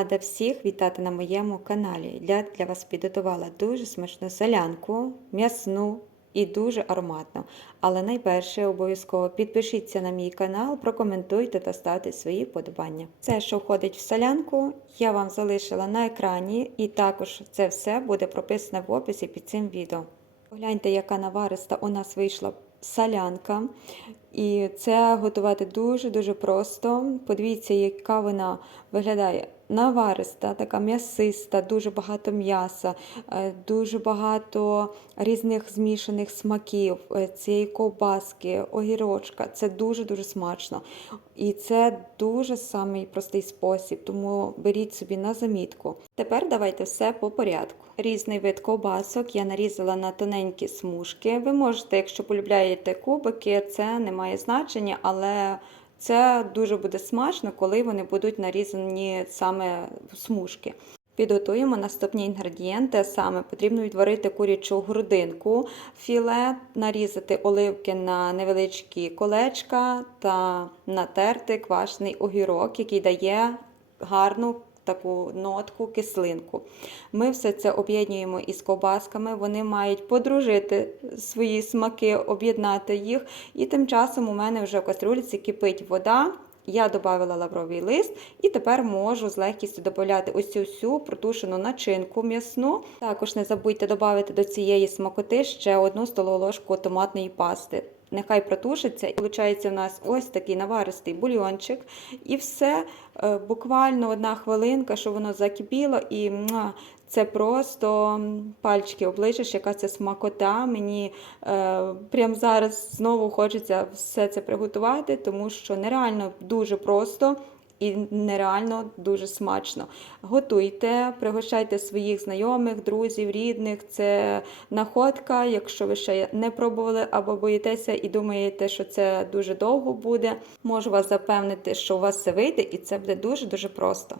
Рада всіх вітати на моєму каналі. Я для вас підготувала дуже смачну солянку, м'ясну і дуже ароматну. Але найперше обов'язково підпишіться на мій канал, прокоментуйте та ставте свої вподобання. Все, що входить в солянку, я вам залишила на екрані, і також це все буде прописано в описі під цим відео. Погляньте, яка навариста у нас вийшла солянка. І це готувати дуже-дуже просто. Подивіться, яка вона виглядає навариста, така м'ясиста, дуже багато м'яса, е, дуже багато різних змішаних смаків, е, цієї ковбаски, огірочка. Це дуже-дуже смачно. І це дуже самий простий спосіб, тому беріть собі на замітку. Тепер давайте все по порядку. Різний вид ковбасок я нарізала на тоненькі смужки. Ви можете, якщо полюбляєте кубики, це не має значення, але це дуже буде смачно, коли вони будуть нарізані саме в смужки. Підготуємо наступні інгредієнти. Саме потрібно відварити курячу грудинку, філе, нарізати оливки на невеличкі колечка та натерти квашений огірок, який дає гарну таку нотку, кислинку. Ми все це об'єднуємо із ковбасками, вони мають подружити свої смаки, об'єднати їх. І тим часом у мене вже в кастрюльці кипить вода. Я додала лавровий лист і тепер можу з легкістю додати ось цю всю протушену начинку м'ясну. Також не забудьте додати до цієї смакоти ще одну столову ложку томатної пасти. Нехай протушиться, і виходить у нас ось такий наваристий бульйончик. І все е, буквально одна хвилинка, що воно закипіло, і це просто пальчики обличиш, яка це смакота. Мені е, прямо зараз знову хочеться все це приготувати, тому що нереально дуже просто. І нереально дуже смачно. Готуйте, пригощайте своїх знайомих, друзів, рідних. Це находка. Якщо ви ще не пробували або боїтеся і думаєте, що це дуже довго буде, можу вас запевнити, що у вас це вийде, і це буде дуже дуже просто.